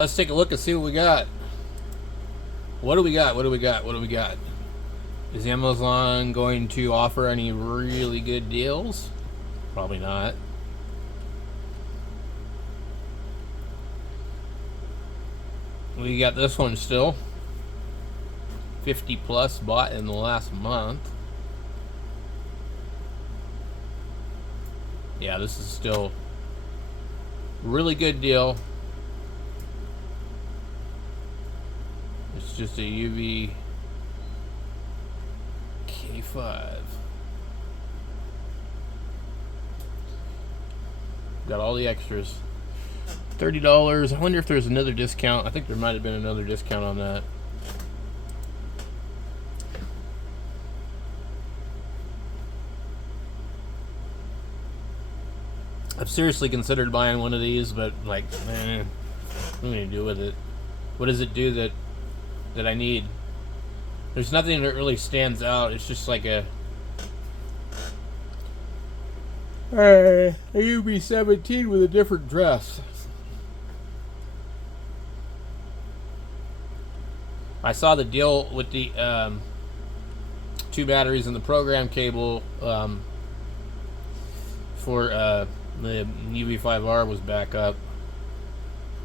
Let's take a look and see what we got. What do we got? What do we got? What do we got? Is Amazon going to offer any really good deals? Probably not. We got this one still. 50 plus bought in the last month. Yeah, this is still really good deal. It's just a UV K5. Got all the extras. $30. I wonder if there's another discount. I think there might have been another discount on that. I've seriously considered buying one of these, but like, man, what am I gonna do with it? What does it do that I need? There's nothing that really stands out. It's just like a UB17 with a different dress. I saw the deal with the 2 batteries and the program cable for the UV5R was back up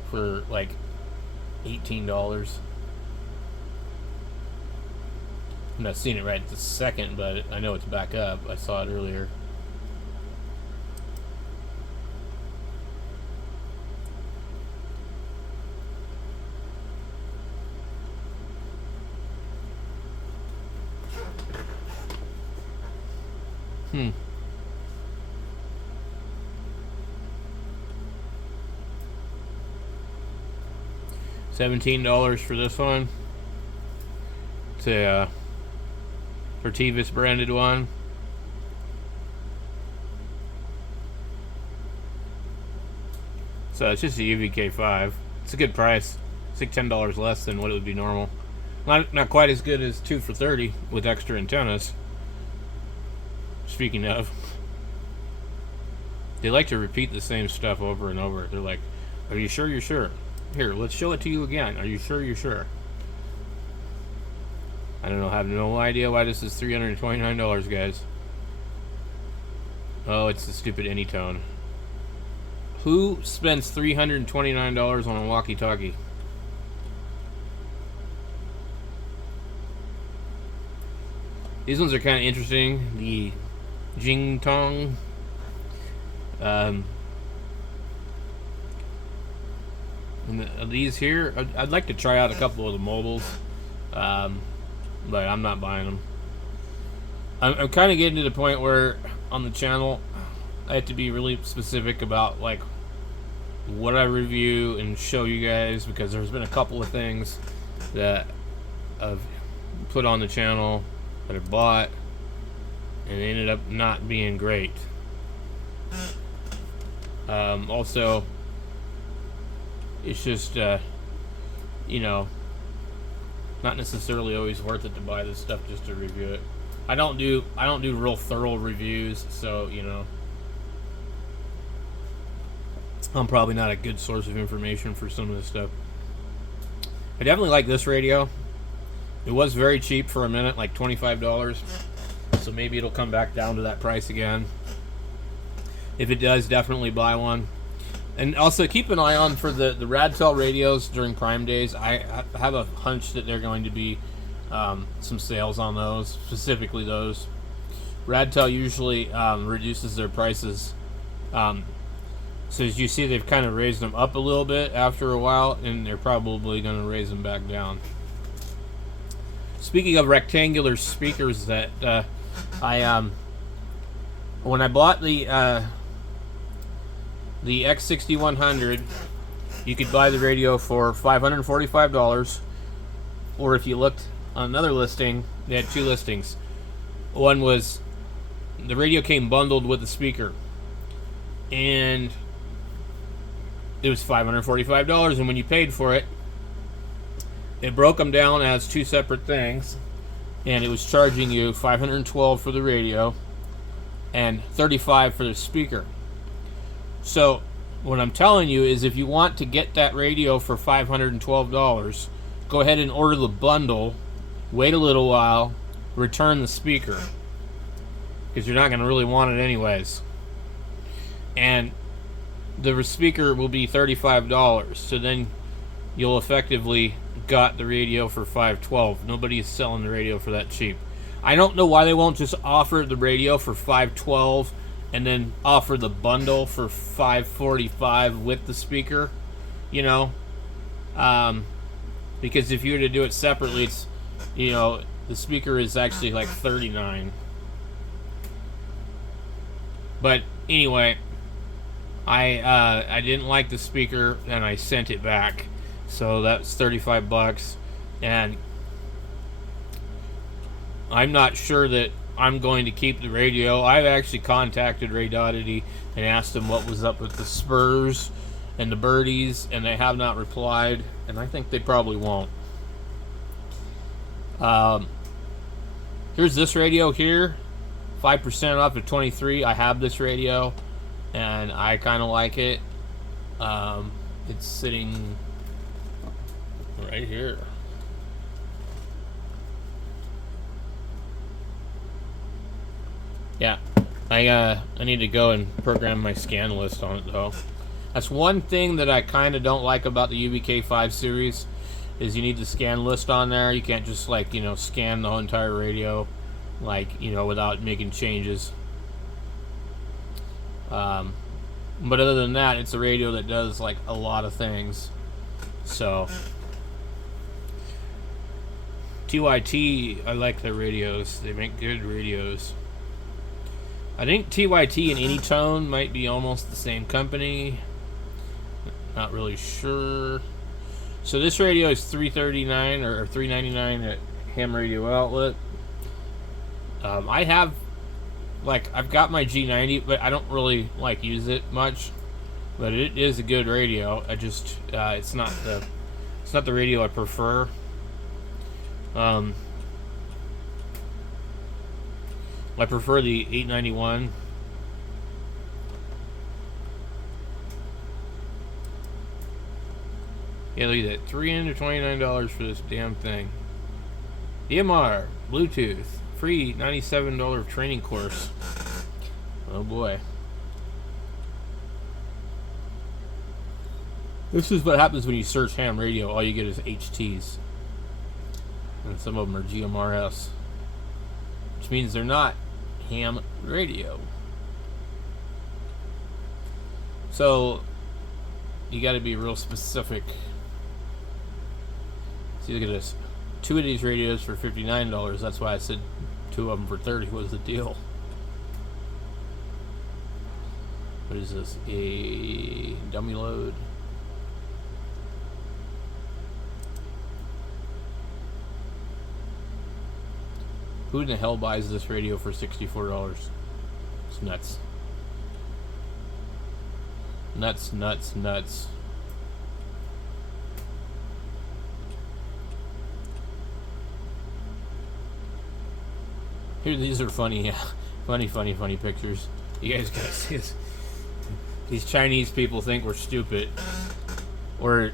for like $18. I'm not seeing it right this second, but I know it's back up. I saw it earlier. $17 for this one. It's a Vertivus branded one. So it's just a UVK5. It's a good price. It's like $10 less than what it would be normal. Not quite as good as 2 for $30 with extra antennas. Speaking of, they like to repeat the same stuff over and over. They're like, "Are you sure you're sure? Here, let's show it to you again. Are you sure you're sure?" I don't know. I have no idea why this is $329, guys. Oh, it's the stupid Anytone. Who spends $329 on a walkie-talkie? These ones are kind of interesting. The Jingtong. And these here, I'd like to try out a couple of the mobiles, but I'm not buying them. I'm kind of getting to the point where on the channel I have to be really specific about like what I review and show you guys, because there's been a couple of things that I've put on the channel that I bought and they ended up not being great. Also, it's just you know, not necessarily always worth it to buy this stuff just to review it. I don't do real thorough reviews, so you know, I'm probably not a good source of information for some of this stuff. I definitely like this radio. It was very cheap for a minute, like $25. So maybe it'll come back down to that price again. If it does, definitely buy one. And also keep an eye on for the Radtel radios during Prime Days. I have a hunch that they're going to be some sales on those, specifically those. Radtel usually reduces their prices. So as you see, they've kind of raised them up a little bit after a while, and they're probably going to raise them back down. Speaking of rectangular speakers, that when I bought the X6100, you could buy the radio for $545, or if you looked on another listing, they had 2 listings. One was the radio came bundled with the speaker, and it was $545, and when you paid for it, it broke them down as 2 separate things, and it was charging you $512 for the radio and $35 for the speaker. So what I'm telling you is if you want to get that radio for $512, go ahead and order the bundle, wait a little while, return the speaker, because you're not going to really want it anyways. And the speaker will be $35, so then you'll effectively got the radio for $512. Nobody is selling the radio for that cheap. I don't know why they won't just offer the radio for $512 and then offer the bundle for $545 with the speaker, you know, because if you were to do it separately, it's, you know, the speaker is actually like $39. But anyway, I didn't like the speaker and I sent it back, so that's $35, and I'm not sure that I'm going to keep the radio. I've actually contacted Ray Doherty and asked him what was up with the Spurs and the Birdies, and they have not replied, and I think they probably won't. Here's this radio here, 5% off at $23. I have this radio, and I kind of like it. It's sitting right here. Yeah, I need to go and program my scan list on it though. That's one thing that I kind of don't like about the UBK5 series, is you need the scan list on there. You can't just, like, you know, scan the whole entire radio, like, you know, without making changes. But other than that, it's a radio that does like a lot of things. So TYT, I like their radios. They make good radios. I think TYT and Anytone might be almost the same company. Not really sure. So this radio is $339 or $399 at Ham Radio Outlet. I have, like, I've got my G90, but I don't really like use it much. But it is a good radio. I just it's not the radio I prefer. I prefer the 891. Yeah, look at that. $329 for this damn thing. EMR, Bluetooth, free $97 training course. Oh boy. This is what happens when you search ham radio. All you get is HTs. And some of them are GMRS. Which means they're not ham radio. So you got to be real specific. See, look at this. 2 of these radios for $59. That's why I said 2 of them for $30 was the deal. What is this? A dummy load. Who in the hell buys this radio for $64? It's nuts. Nuts, nuts, nuts. Here, these are funny, funny pictures. You guys gotta see this. These Chinese people think we're stupid. Or,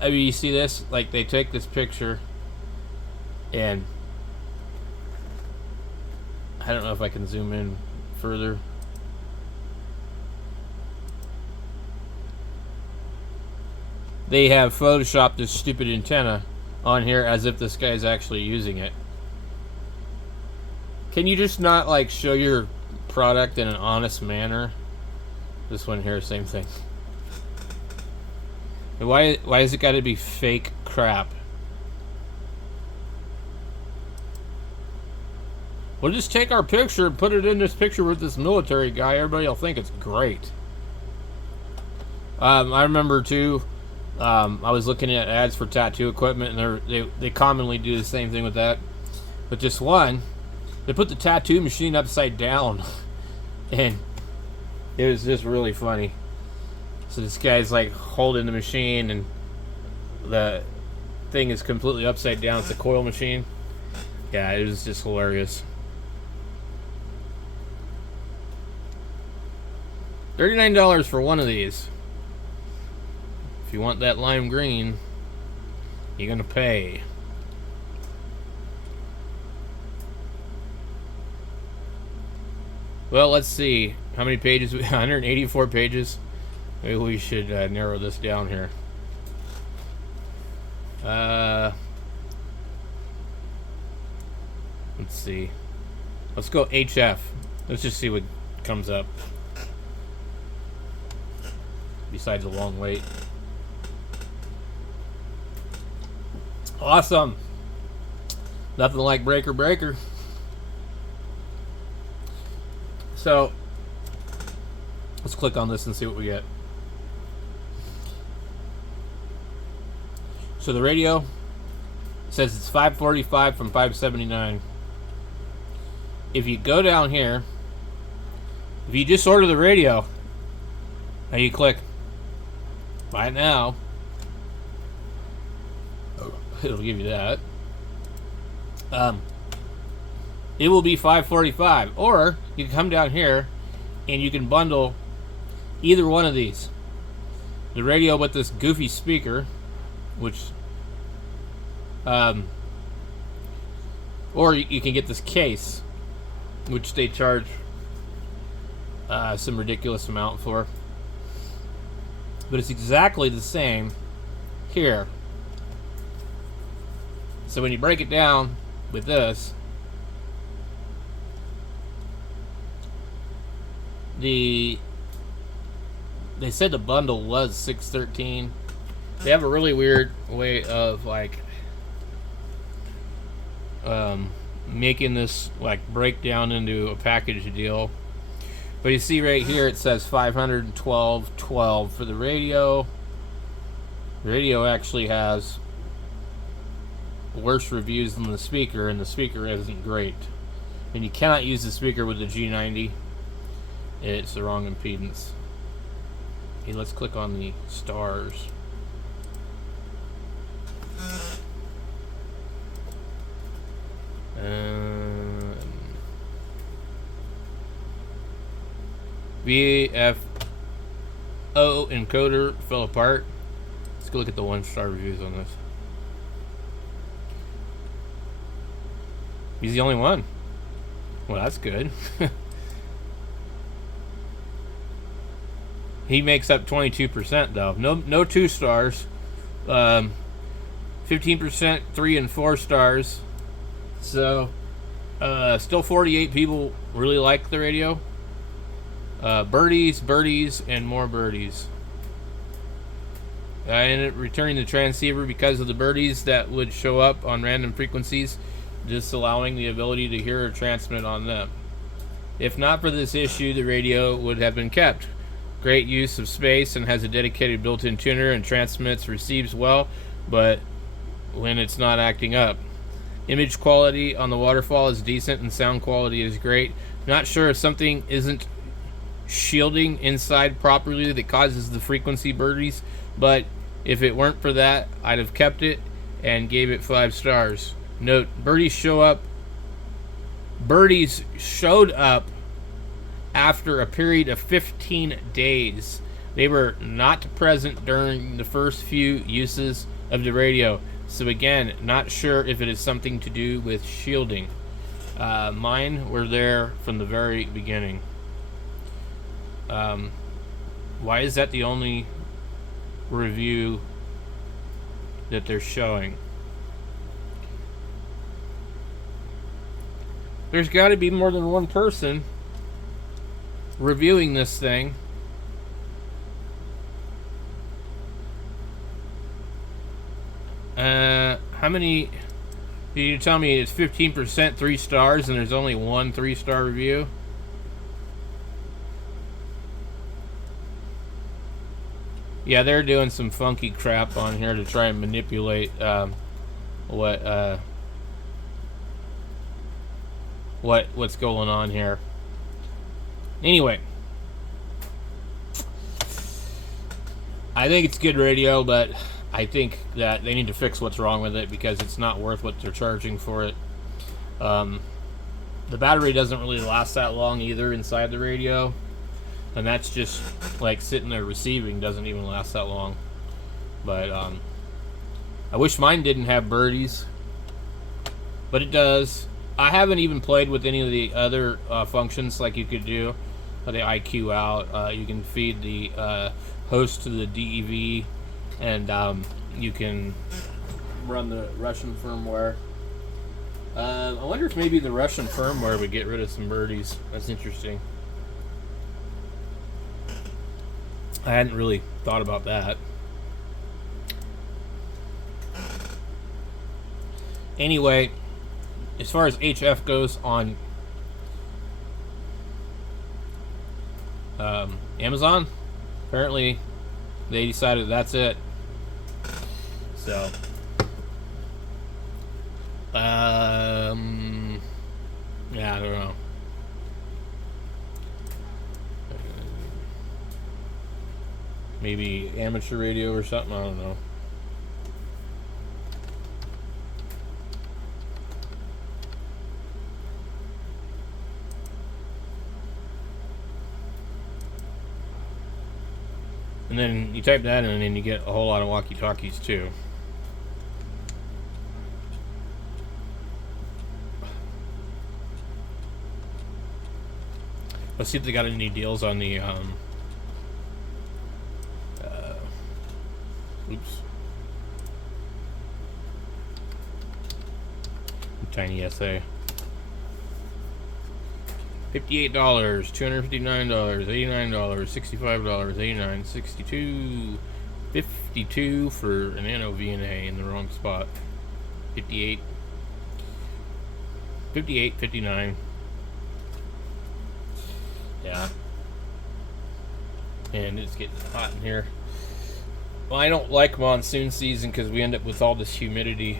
I mean, you see this? Like, they take this picture, and I don't know if I can zoom in further. They have photoshopped this stupid antenna on here as if this guy's actually using it. Can you just not, like, show your product in an honest manner? This one here, same thing. And why has it got to be fake crap? We'll just take our picture and put it in this picture with this military guy. Everybody will think it's great. I remember too. I was looking at ads for tattoo equipment, and they commonly do the same thing with that. But this one, they put the tattoo machine upside down, and it was just really funny. So this guy's like holding the machine, and the thing is completely upside down. It's a coil machine. Yeah, it was just hilarious. $39 for one of these. If you want that lime green, you're gonna pay. Well, let's see how many pages. 184 pages. Maybe we should narrow this down here. Let's see. Let's go HF. Let's just see what comes up. Besides a long wait. Awesome. Nothing like breaker. So, let's click on this and see what we get. So the radio says it's 545 from 579. If you go down here, if you just order the radio, and you click buy it now, it'll give you that. It will be $545, or you can come down here and you can bundle either one of these: the radio with this goofy speaker, which, or you can get this case, which they charge some ridiculous amount for, but it's exactly the same here. So when you break it down with this, they said the bundle was $613. They have a really weird way of like making this like break down into a package deal. But you see right here it says $512.12 for the radio. The radio actually has worse reviews than the speaker, and the speaker isn't great. And you cannot use the speaker with the G90. It's the wrong impedance. Okay, let's click on the stars. VFO encoder fell apart. Let's go look at the 1-star reviews on this. He's the only one. Well, that's good. He makes up 22% though. No 2 stars. 15% 3 and 4 stars. So still 48 people really like the radio. Birdies, and more birdies. I ended up returning the transceiver because of the birdies that would show up on random frequencies, disallowing the ability to hear or transmit on them. If not for this issue, the radio would have been kept. Great use of space and has a dedicated built-in tuner and transmits, receives well, but when it's not acting up. Image quality on the waterfall is decent and sound quality is great. Not sure if something isn't shielding inside properly that causes the frequency birdies, but if it weren't for that, I'd have kept it and gave it 5 stars. Note, birdies showed up after a period of 15 days. They were not present during the first few uses of the radio. So again, not sure if it is something to do with shielding. Mine were there from the very beginning. Why is that the only review that they're showing? There's got to be more than one person reviewing this thing. How many? Did you tell me it's 15% 3 stars and there's only 1 3-star review? Yeah, they're doing some funky crap on here to try and manipulate what's going on here. Anyway, I think it's good radio, but I think that they need to fix what's wrong with it because it's not worth what they're charging for it. The battery doesn't really last that long either inside the radio, and that's just like sitting there receiving doesn't even last that long. But I wish mine didn't have birdies, but it does. I haven't even played with any of the other functions like you could do. The IQ out. You can feed the host to the DEV, and you can run the Russian firmware. I wonder if maybe the Russian firmware would get rid of some birdies. That's interesting. I hadn't really thought about that. Anyway, as far as HF goes on Amazon, apparently they decided that's it. So, yeah, I don't know. Maybe amateur radio or something, I don't know. And then you type that in and you get a whole lot of walkie-talkies too. Let's see if they got any deals on the Tiny SA. $58, $259, $89, $65, $89, $62, $52 for an NOVNA in the wrong spot. 58, 58, 59. Yeah. And it's getting hot in here. Well, I don't like monsoon season because we end up with all this humidity.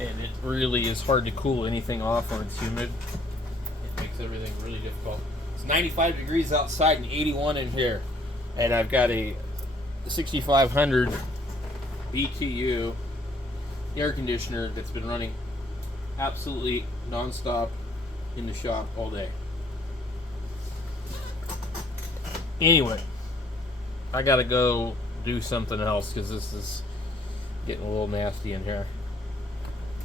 And it really is hard to cool anything off when it's humid. It makes everything really difficult. It's 95 degrees outside and 81 in here. And I've got a 6500 BTU air conditioner that's been running absolutely non-stop in the shop all day. Anyway, I gotta go do something else because this is getting a little nasty in here.